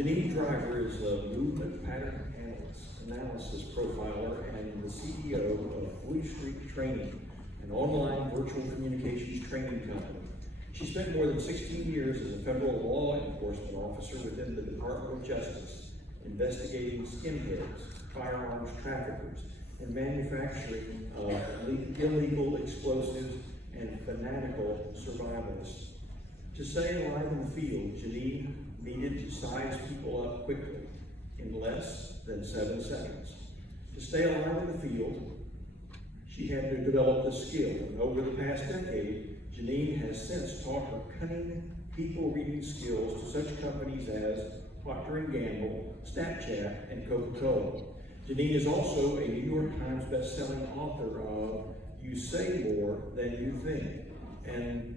Janine Driver is a movement pattern analysis profiler and the CEO of Blue Street Training, an online virtual communications training company. She spent more than 16 years as a federal law enforcement officer within the Department of Justice, investigating skinheads, firearms traffickers, and manufacturing illegal explosives and fanatical survivalists. To stay alive in the field, Janine needed to size people up quickly, in less than 7 seconds. To stay alive in the field, she had to develop the skill, and over the past decade, Janine has since taught her cunning people-reading skills to such companies as Procter & Gamble, Snapchat, and Coca-Cola. Janine is also a New York Times best-selling author of You Say More Than You Think, and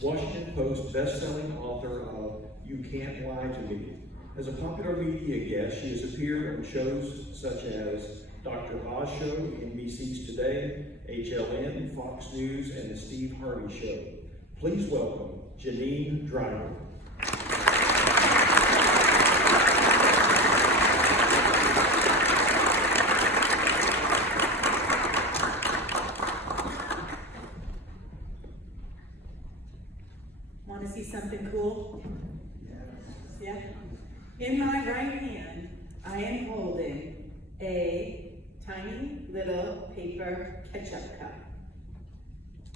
Washington Post best-selling author of You Can't Lie to Me. As a popular media guest, she has appeared on shows such as Dr. Oz Show, NBC's Today, HLN, Fox News, and The Steve Harvey Show. Please welcome Janine Driver. Want to see something cool? Yeah? In my right hand, I am holding a tiny little paper ketchup cup.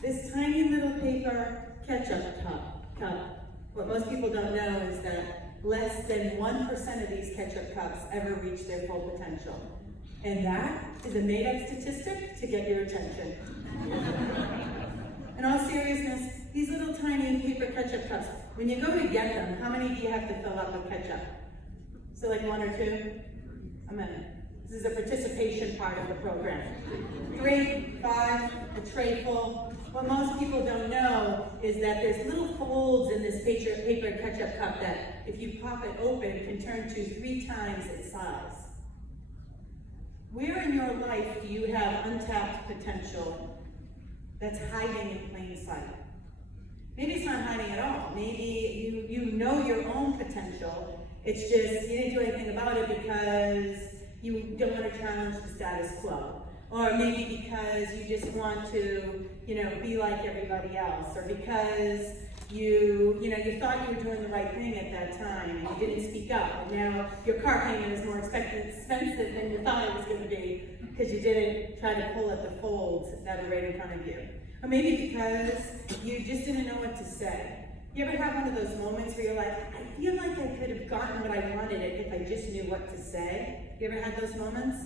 This tiny little paper ketchup cup, what most people don't know is that less than 1% of these ketchup cups ever reach their full potential. And that is a made-up statistic to get your attention. In all seriousness, these little tiny paper ketchup cups, when you go to get them, how many do you have to fill up with ketchup? So like 1 or 2? A minute. This is a participation part of the program. 3, 5, a tray full. What most people don't know is that there's little folds in this paper ketchup cup that, if you pop it open, can turn to 3 times its size. Where in your life do you have untapped potential that's hiding in plain sight? Maybe it's not hiding at all. Maybe you know your own potential. It's just you didn't do anything about it because you don't want to challenge the status quo. Or maybe because you just want to, be like everybody else. Or because you thought you were doing the right thing at that time and you didn't speak up. And now your car payment is more expensive than you thought it was going to be because you didn't try to pull at the folds that are right in front of you. Or maybe because you just didn't know what to say. You ever have one of those moments where you're like, I feel like I could have gotten what I wanted if I just knew what to say? You ever had those moments?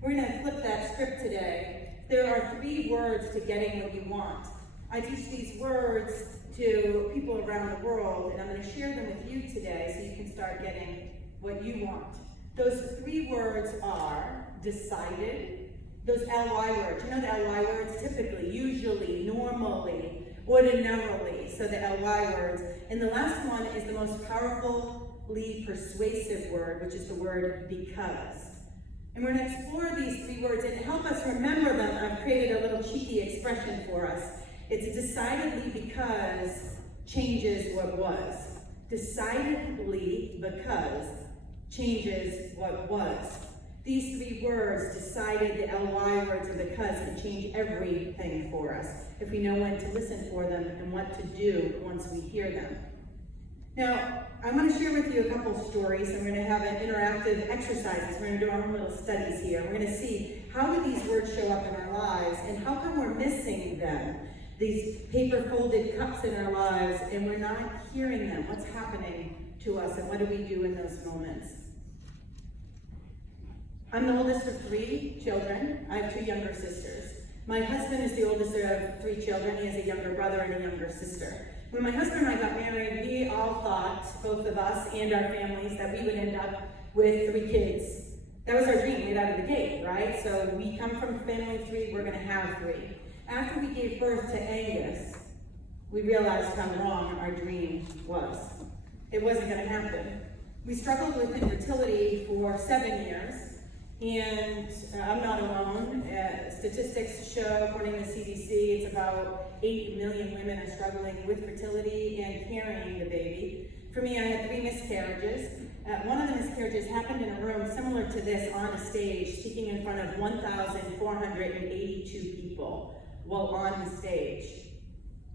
We're going to flip that script today. There are 3 words to getting what you want. I teach these words to people around the world, and I'm going to share them with you today so you can start getting what you want. Those 3 words are decided, those LY words. You know the LY words? Typically, usually, normally, ordinarily, so the LY words. And the last one is the most powerfully persuasive word, which is the word because. And we're going to explore these 3 words, and to help us remember them, I've created a little cheeky expression for us. It's decidedly because changes what was. Decidedly because changes what was. These 3 words, decided, the LY words, and because, can change everything for us if we know when to listen for them and what to do once we hear them. Now, I'm going to share with you a couple stories, and we're going to have an interactive exercises. We're going to do our own little studies here. We're going to see how do these words show up in our lives, and how come we're missing them, these paper-folded cups in our lives, and we're not hearing them. What's happening to us, and what do we do in those moments? I'm the oldest of 3 children. I have 2 younger sisters. My husband is the oldest of 3 children. He has a younger brother and a younger sister. When my husband and I got married, we all thought, both of us and our families, that we would end up with 3 kids. That was our dream right out of the gate, right? So we come from family of 3, we're going to have 3. After we gave birth to Angus, we realized how wrong our dream was. It wasn't going to happen. We struggled with infertility for 7 years. And I'm not alone. Statistics show, according to the CDC, it's about 8 million women are struggling with fertility and carrying the baby. For me, I had 3 miscarriages. One of the miscarriages happened in a room similar to this on a stage, speaking in front of 1,482 people while on the stage.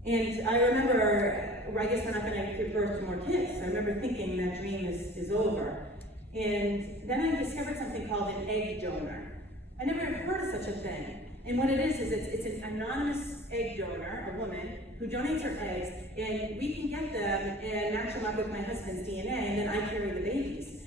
And I remember, I guess we're not going to give birth to more kids, so I remember thinking that dream is over. And then I discovered something called an egg donor. I never heard of such a thing. And what it is it's an anonymous egg donor, a woman, who donates her eggs, and we can get them and match them up with my husband's DNA, and then I carry the babies.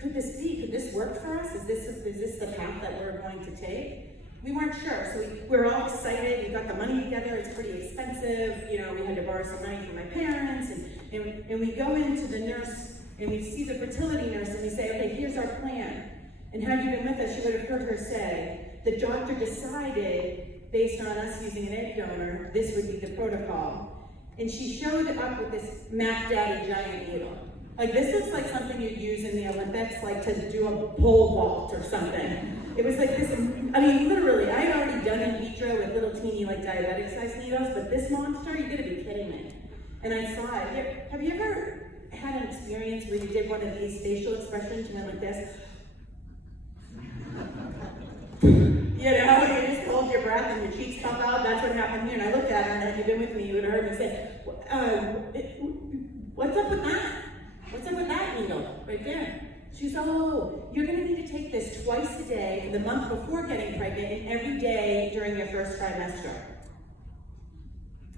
Could this work for us? Is this the path that we're going to take? We weren't sure, so we were all excited. We got the money together. It's pretty expensive. You know, we had to borrow some money from my parents, and we go into the nurse, and we see the fertility nurse, and we say, okay, here's our plan. And had you been with us, you would have heard her say, the doctor decided, based on us using an egg donor, this would be the protocol. And she showed up with this Mac Daddy giant needle. Like, this looks like something you'd use in the Olympics, like to do a pole vault or something. It was like this, I mean, literally, I had already done in vitro with little teeny, like, diabetic-sized needles, but this monster, you're gonna be kidding me. And I saw it. Have you ever had an experience where you did one of these facial expressions, you went like this? You know, you just hold your breath and your cheeks pop out. That's what happened here. And I looked at her, and if you've been with me, you would have heard me say, what's up with that? What's up with that needle right there? She's, oh, you're going to need to take this twice a day, the month before getting pregnant, and every day during your first trimester.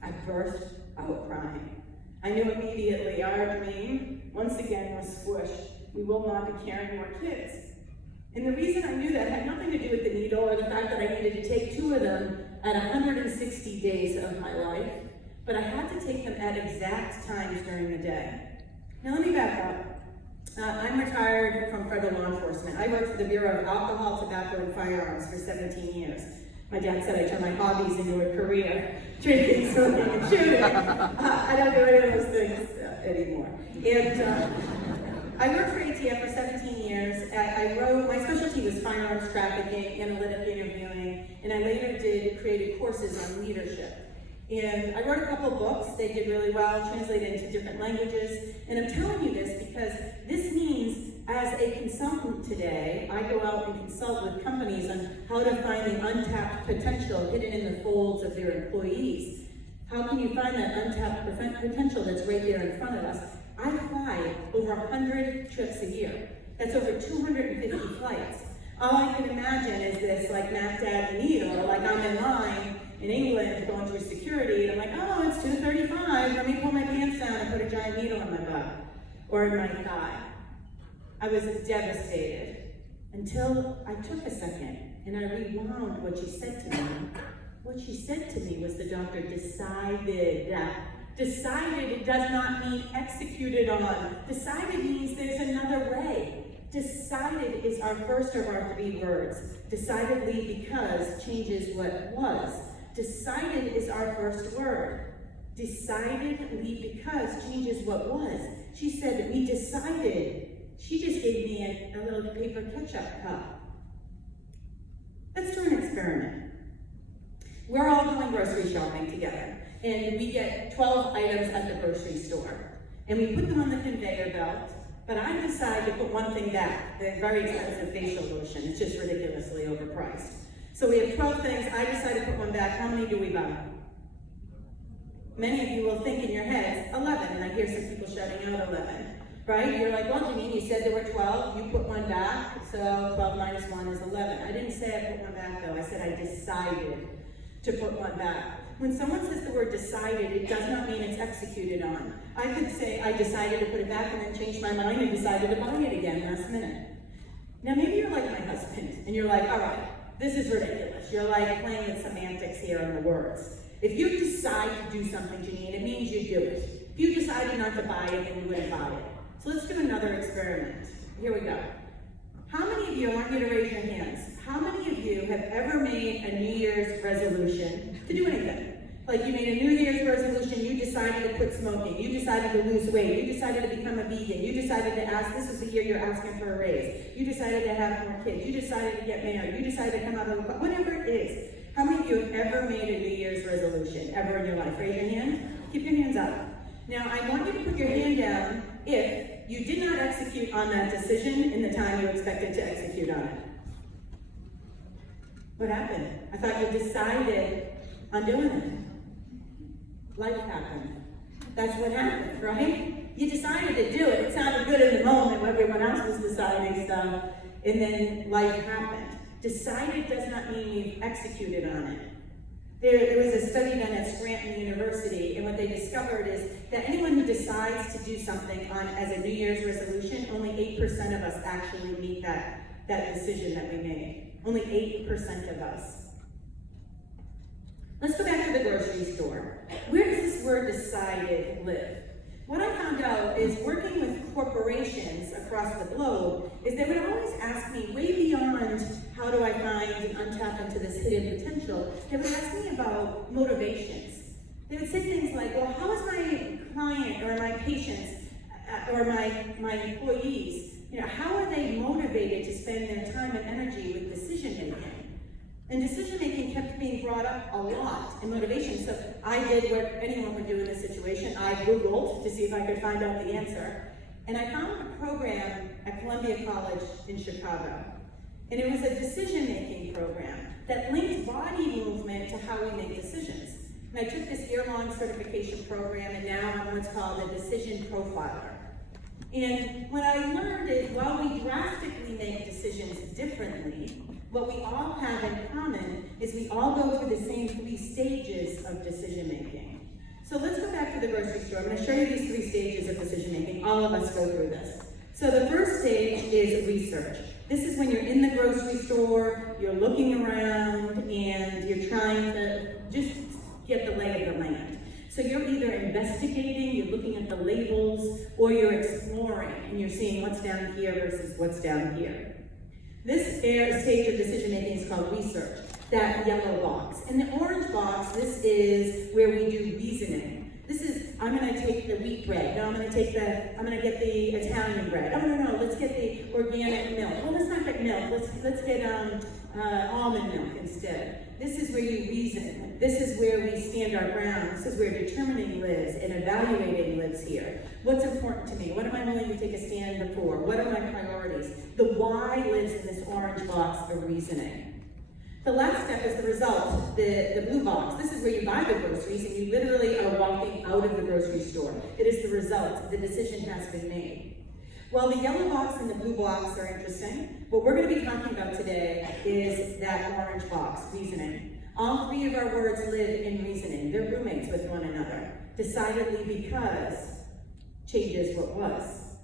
I burst out crying. I knew immediately our dream, once again, was squished. We will not be carrying more kids. And the reason I knew that had nothing to do with the needle or the fact that I needed to take 2 of them at 160 days of my life, but I had to take them at exact times during the day. Now let me back up. I'm retired from federal law enforcement. I worked for the Bureau of Alcohol, Tobacco, and Firearms for 17 years. My dad said I turned my hobbies into a career, drinking, smoking, and shooting. I don't do any of those things anymore. And I worked for ATF for 17 years. My specialty was firearms trafficking, analytic interviewing, and I later created courses on leadership. And I wrote a couple books. They did really well, translated into different languages. And I'm telling you this because this means, as a consultant today, I go out and consult with companies on how to find the untapped potential hidden in the folds of their employees. How can you find that untapped potential that's right there in front of us? I fly over 100 trips a year. That's over 250 flights. All I can imagine is this, like, Mac Daddy needle, like I'm in line in England going through security, and I'm like, oh, it's 2:35, let me pull my pants down and put a giant needle in my butt, or in my thigh. I was devastated, until I took a second, and I rewound what she said to me. What she said to me was the doctor decided that. Decided does not mean executed on. Decided means there's another way. Decided is our first of our 3 words. Decidedly because changes what was. Decided is our first word. Decidedly because changes what was. She said, we decided. She just gave me a little paper ketchup cup. Let's do an experiment. We're all going grocery shopping together. And we get 12 items at the grocery store. And we put them on the conveyor belt, but I decide to put one thing back, the very expensive facial lotion. It's just ridiculously overpriced. So we have 12 things, I decide to put one back. How many do we buy? Many of you will think in your heads, 11, and I hear some people shouting out 11, right? You're like, well, Janine, you said there were 12, you put one back, so 12 minus 1 is 11. I didn't say I put one back, though. I said I decided to put one back. When someone says the word decided, it does not mean it's executed on. I could say I decided to put it back and then change my mind and decided to buy it again last minute. Now maybe you're like my husband and you're like, all right, this is ridiculous. You're like playing with semantics here on the words. If you decide to do something, Janine, it means you do it. If you decided not to buy it, then you wouldn't buy it. So let's do another experiment. Here we go. How many of you, I want you to raise your hands, how many of you have ever made a New Year's resolution to do anything? Like you made a New Year's resolution, you decided to quit smoking, you decided to lose weight, you decided to become a vegan, you decided to ask, this is the year you're asking for a raise, you decided to have more kids, you decided to get married, you decided to come out of the, whatever it is. How many of you have ever made a New Year's resolution, ever in your life? Raise your hand. Keep your hands up. Now, I want you to put your hand down if you did not execute on that decision in the time you expected to execute on it? What happened? I thought you decided on doing it. Life happened. That's what happened, right? You decided to do it. It sounded good in the moment when everyone else was deciding stuff, and then life happened. Decided does not mean you've executed on it. There was a study done at Scranton University, and what they discovered is that anyone who decides to do something as a New Year's resolution, only 8% of us actually meet that decision that we made. Only 8% of us. Let's go back to the grocery store. Where does this word decided live? What I found out is working with corporations across the globe is they would always ask me way beyond how do I find and untap into this hidden potential. They would ask me about motivations. They would say things like, well, how is my client or my patients or my employees, how are they motivated to spend their time and energy with decision making? And decision making kept being brought up a lot in motivation. So I did what anyone would do in this situation. I Googled to see if I could find out the answer. And I found a program at Columbia College in Chicago. And it was a decision making program that linked body movement to how we make decisions. And I took this year-long certification program, and now I'm what's called a decision profiler. And what I learned is while we drastically make decisions differently, what we all have in common is we all go through the same 3 stages of decision making. So let's go back to the grocery store. I'm going to show you these 3 stages of decision making. All of us go through this. So the first stage is research. This is when you're in the grocery store, you're looking around, and you're trying to just get the lay of the land. So you're either investigating, you're looking at the labels, or you're exploring, and you're seeing what's down here versus what's down here. This stage of decision making is called research, that yellow box. In the orange box, this is where we do reasoning. This is, I'm gonna take the wheat bread. No, I'm gonna get the Italian bread. Oh, no, let's get the organic milk. Well, let's not get milk, let's get almond milk instead. This is where you reason. This is where we stand our ground. This is where determining lives and evaluating lives here. What's important to me? What am I willing to take a stand for? What are my priorities? The why lives in this orange box of reasoning. The last step is the result, the blue box. This is where you buy the groceries and you literally are walking out of the grocery store. It is the result. The decision has been made. While the yellow box and the blue box are interesting, what we're going to be talking about today is that orange box, reasoning. All 3 of our words live in reasoning. They're roommates with one another. Decidedly because changes what was.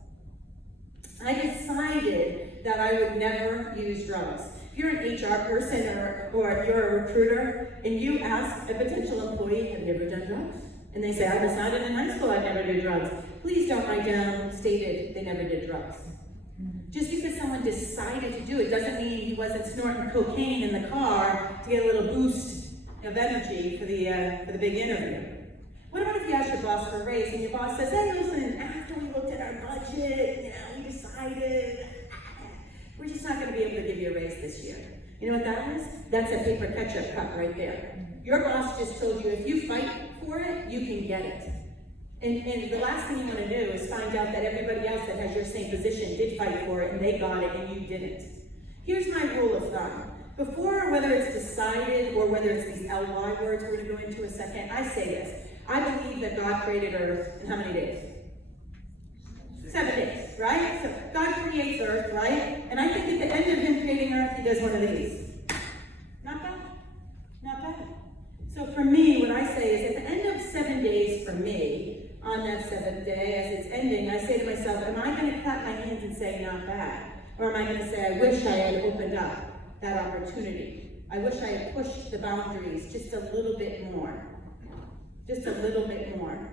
I decided that I would never use drugs. If you're an HR person or you're a recruiter and you ask a potential employee, have you ever done drugs? And they say, I decided in high school I'd never do drugs. Please don't write down stated they never did drugs. Just because someone decided to do it doesn't mean he wasn't snorting cocaine in the car to get a little boost of energy for the big interview. What about if you ask your boss for a raise and your boss says, hey, listen, after we looked at our budget, we decided we're just not going to be able to give you a raise this year. You know what that is? That's a paper ketchup cup right there. Your boss just told you if you fight for it, you can get it. And the last thing you want to do is find out that everybody else that has your same position did fight for it and they got it and you didn't. Here's my rule of thumb. Before, whether it's decided or whether it's these LY words we're going to go into in a second, I say this. I believe that God created Earth in how many days? 7 days, right? So God creates Earth, right? And I think at the end of Him creating Earth, He does one of these. Not bad. Not bad. So for me, what I say is at the end of 7 days for me, on that 7th day, as it's ending, I say to myself, am I going to clap my hands and say, not bad? Or am I going to say, I wish I had opened up that opportunity. I wish I had pushed the boundaries just a little bit more. Just a little bit more.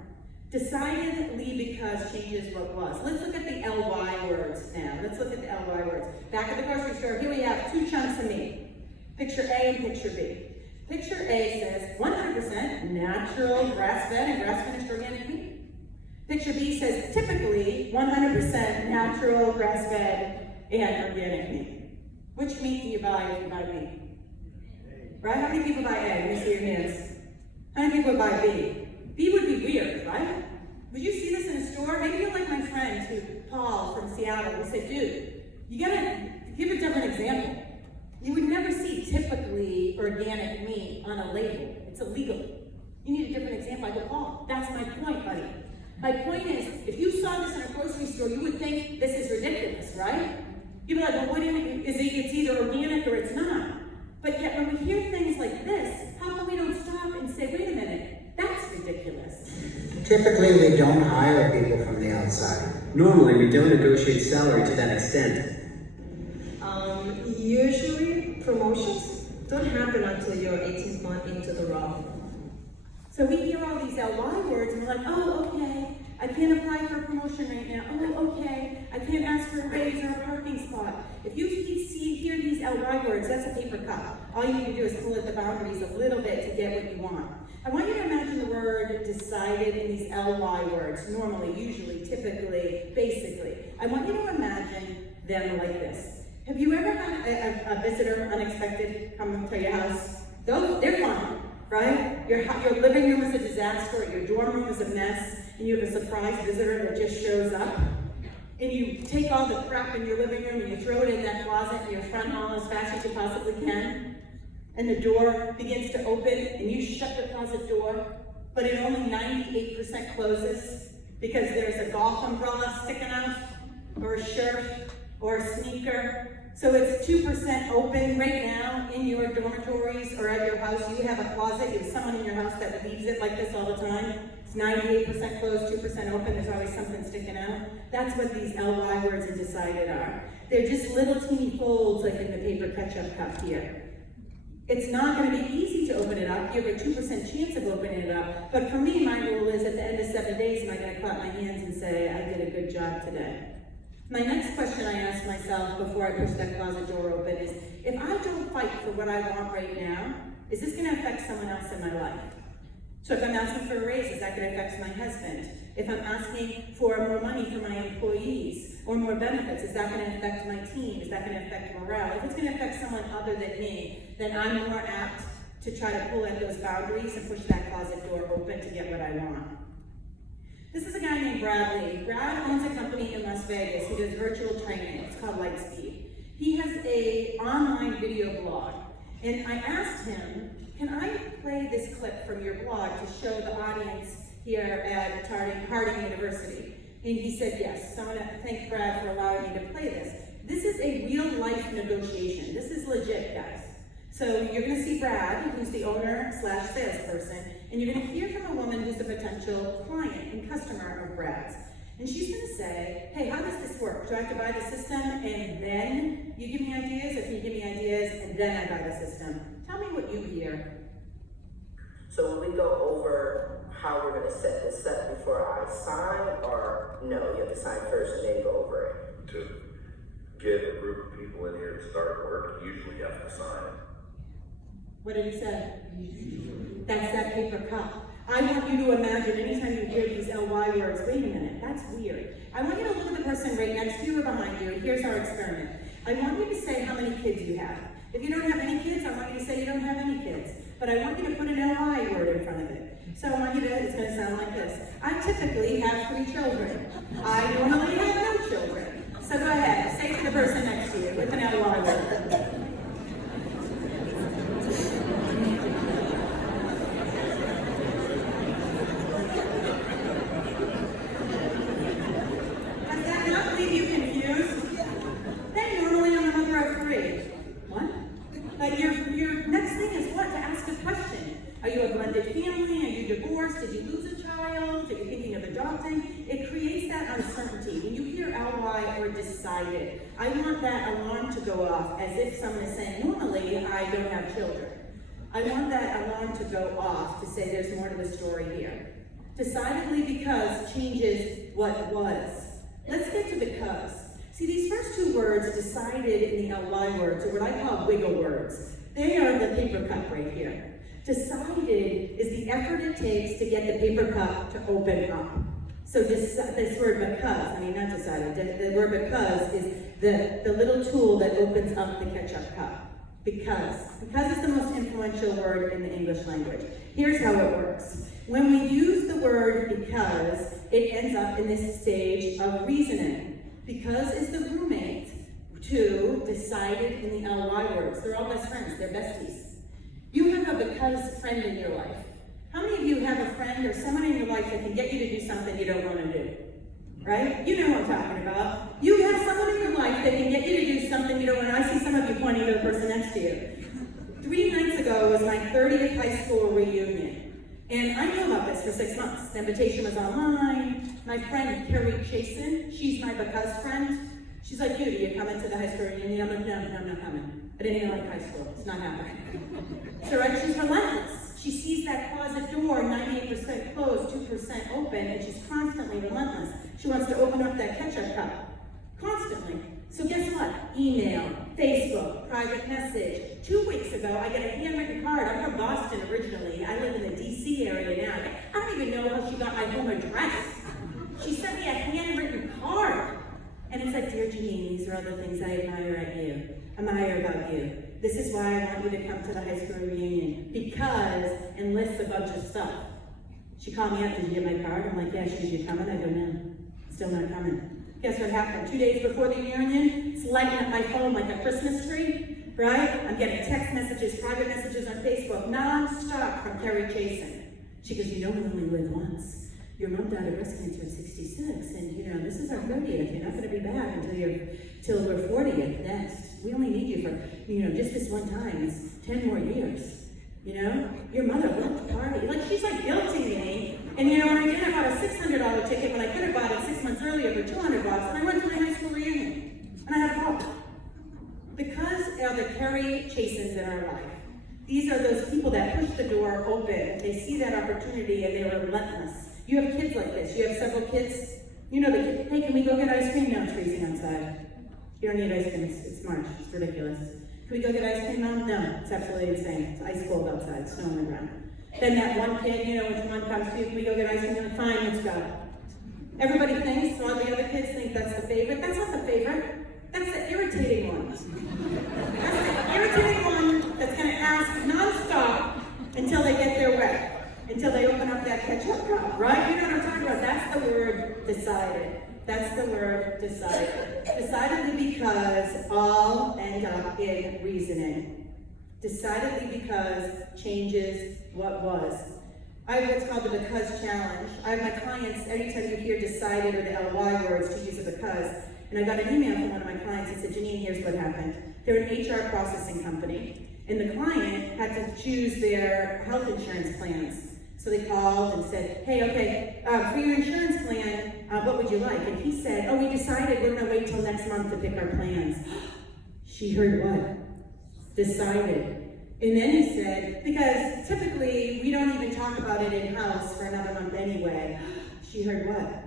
Decidedly because changes what was. Let's look at the LY words now. Let's look at the LY words. Back at the grocery store, here we have 2 chunks of meat. Picture A and picture B. Picture A says 100% natural grass-fed and grass-finished organic meat. Picture B says typically 100% natural grass-fed and organic meat. Which meat do you buy if you buy meat? Right? How many people buy A? Let me see your hands. How many people buy B? B would be weird, right? Would you see this in a store? Maybe you're like my friend, Paul from Seattle, who said, dude, you gotta give a different example. You would never see typically organic meat on a label. It's illegal. You need a different example. I go, Paul, that's my point, buddy. My point is, if you saw this in a grocery store, you would think this is ridiculous, right? You'd be like, well, what do you mean? It's either organic or it's not. But yet when we hear things like this, how come we don't stop and say, wait a minute, that's ridiculous? Typically, we don't hire people from the outside. Normally, we don't negotiate salary to that extent. Usually, promotions don't happen until you're 18th month into the role. So we hear all these LY words and we're like, oh, okay, I can't apply for a promotion right now. Oh, okay, I can't ask for a raise or a parking spot. If you hear these LY words, that's a paper cut. All you need to do is pull at the boundaries a little bit to get what you want. I want you to imagine the word decided in these LY words, normally, usually, typically, basically. I want you to imagine them like this. Have you ever had a visitor, unexpected, come to your house? They're fun, right? Your living room is a disaster, or your dorm room is a mess, and you have a surprise visitor that just shows up. And you take all the crap in your living room and you throw it in that closet in your front hall as fast as you possibly can. And the door begins to open and you shut the closet door, but it only 98% closes because there's a golf umbrella sticking out, or a shirt, or a sneaker. So it's 2% open right now in your dormitories or at your house. You have a closet, you have someone in your house that leaves it like this all the time. It's 98% closed, 2% open, there's always something sticking out. That's what these LY words and decided are. They're just little teeny folds like in the paper ketchup cup here. It's not going to be easy to open it up. You have a 2% chance of opening it up. But for me, my rule is at the end of 7 days, am I going to clap my hands and say, I did a good job today? My next question I ask myself before I push that closet door open is, if I don't fight for what I want right now, is this going to affect someone else in my life? So if I'm asking for a raise, is that going to affect my husband? If I'm asking for more money for my employees or more benefits, is that going to affect my team? Is that going to affect morale? If it's going to affect someone other than me, then I'm more apt to try to pull at those boundaries and push that closet door open to get what I want. This is a guy named Bradley. Brad owns a company in Las Vegas. He does virtual training. It's called Lightspeed. He has an online video blog. And I asked him, can I play this clip from your blog to show the audience here at Harding University? And he said yes. So I want to thank Brad for allowing me to play this. This is a real life negotiation. This is legit, guys. So you're going to see Brad, who's the owner/salesperson, and you're going to hear from a woman who's a potential client and customer of Brad's. And she's going to say, hey, how does this work? Do I have to buy the system and then you give me ideas? Or can you give me ideas and then I buy the system? Tell me what you hear. So when we go over how we're going to set this up before I sign, or no, you have to sign first and then go over it? To get a group of people in here to start work, you usually have to sign it. What did he say? That's that paper cup. I want you to imagine anytime you hear these LY words, wait a minute, that's weird. I want you to look at the person right next to you or behind you, and here's our experiment. I want you to say how many kids you have. If you don't have any kids, I want you to say you don't have any kids. But I want you to put an LY word in front of it. So I want you to, it's going to sound like this. I typically have 3 children. I normally have no children. So go ahead, say to the person next to you with an LY word. Did you lose a child? Are you thinking of adopting? It creates that uncertainty. When you hear LY or decided, I want that alarm to go off as if someone is saying, normally I don't have children. I want that alarm to go off to say there's more to the story here. Decidedly because changes what was. Let's get to because. See, these first 2 words, decided in the LY words, are what I call wiggle words. They are the paper cup right here. Decided is the effort it takes to get the paper cup to open up. So this word because, I mean not decided, the word because is the little tool that opens up the ketchup cup. Because. Because is the most influential word in the English language. Here's how it works. When we use the word because, it ends up in this stage of reasoning. Because is the roommate to decided in the LY words. They're all best friends, they're besties. You have a because friend in your life. How many of you have a friend or someone in your life that can get you to do something you don't want to do? Right? You know what I'm talking about. You have someone in your life that can get you to do something you don't want to. I see some of you pointing to the person next to you. 3 nights ago was my 30th high school reunion. And I knew about this for 6 months. The invitation was online. My friend, Carrie Chasen, she's my because friend. She's like, do you come into the high school reunion? I'm like, no, I'm not coming. I didn't even like high school. It's not happening. So right, she's relentless. She sees that closet door, 98% closed, 2% open, and she's constantly relentless. She wants to open up that ketchup cup. Constantly. So guess what? Email, Facebook, private message. 2 weeks ago, I get a handwritten card. I'm from Boston originally. I live in the DC area now. I don't even know how she got my home address. She sent me a handwritten card. And it's like, dear Janine, these are all the things I admire about you. This is why I want you to come to the high school reunion. Because, and lists a bunch of stuff. She called me up, did you get my card? I'm like, yeah, she's you coming? I go, no, still not coming. Guess what happened? 2 days before the reunion, it's lighting up my phone like a Christmas tree, right? I'm getting text messages, private messages on Facebook, non-stop from Carrie Chasen. She goes, you know, we only live once. Your mom died of breast cancer at 66, and you know, this is our 30th. You're not going to be back till we're 40th next. We only need you for, you know, just this one time. It's 10 more years. You know, your mother left the party. Like, she's like guilting me. And you know, when I did, I bought a $600 ticket when I could have bought it 6 months earlier for $200, and I went to the high school reunion, and I had a problem. Because of the Carrie Chasens in our life, these are those people that push the door open. They see that opportunity, and they're relentless. You have kids like this. You have several kids. You know the kid, hey, can we go get ice cream? No, it's freezing outside. You don't need ice cream. It's March. It's ridiculous. Can we go get ice cream, Mom? No, it's absolutely insane. It's ice cold outside, snow on the ground. Then that one kid, you know, when one comes to you, can we go get ice cream? Fine, let's go. Everybody thinks, all the other kids think that's the favorite. That's not the favorite. That's the irritating one. That's the irritating one that's going to ask nonstop until they get their way. Until they open up that ketchup cup, right? You know what I'm talking about? That's the word decided. That's the word decided. Decidedly because all end up in reasoning. Decidedly because changes what was. I have what's called the because challenge. I have my clients, anytime you hear decided or the LY words, to use a because. And I got an email from one of my clients that said, Janine, here's what happened. They're an HR processing company, and the client had to choose their health insurance plans. So they called and said, hey, okay, for your insurance plan, what would you like? And he said, oh, we decided we're gonna wait till next month to pick our plans. She heard what? Decided. And then he said, because typically we don't even talk about it in-house for another month anyway. She heard what?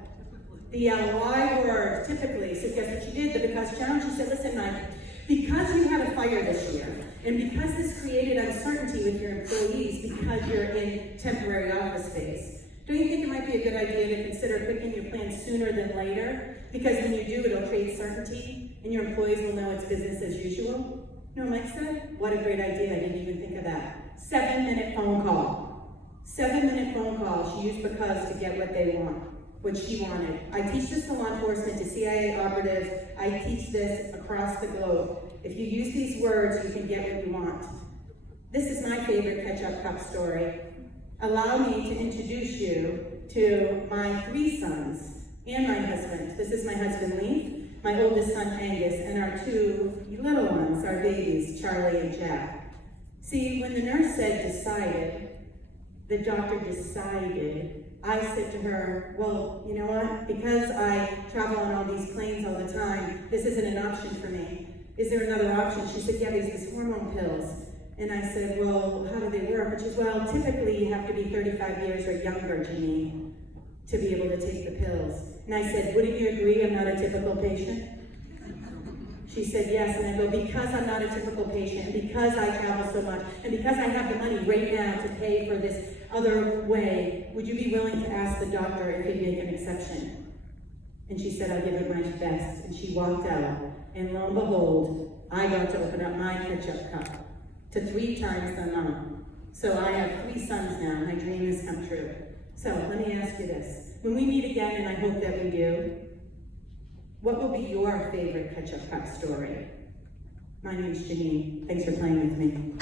The LY word, typically. So guess what she did? The because challenge. She said, listen, Mike, because you had a fire this year, and because this created uncertainty with your employees because you're in temporary office space, don't you think it might be a good idea to consider picking your plan sooner than later? Because when you do, it'll create certainty, and your employees will know it's business as usual. You know what Mike said? What a great idea, I didn't even think of that. 7-minute phone call. 7-minute phone call, she used because to get what they want. What she wanted. I teach this to law enforcement, to CIA operatives. I teach this across the globe. If you use these words, you can get what you want. This is my favorite ketchup cup story. Allow me to introduce you to my 3 sons and my husband. This is my husband, Lee, my oldest son, Angus, and our 2 little ones, our babies, Charlie and Jack. See, when the nurse said decided, the doctor decided, I said to her, well, you know what? Because I travel on all these planes all the time, this isn't an option for me. Is there another option? She said, yeah, there's these hormone pills. And I said, well, how do they work? And she said, well, typically you have to be 35 years or younger, Janine, to be able to take the pills. And I said, wouldn't you agree I'm not a typical patient? She said, yes. And I go, because I'm not a typical patient, and because I travel so much, and because I have the money right now to pay for this other way, would you be willing to ask the doctor if he'd make an exception? And she said, I'll give it my best. And she walked out. And lo and behold, I got to open up my ketchup cup to 3 times the amount. So I have 3 sons now. My dream has come true. So let me ask you this. When we meet again, and I hope that we do, what will be your favorite ketchup cup story? My name's Janine. Thanks for playing with me.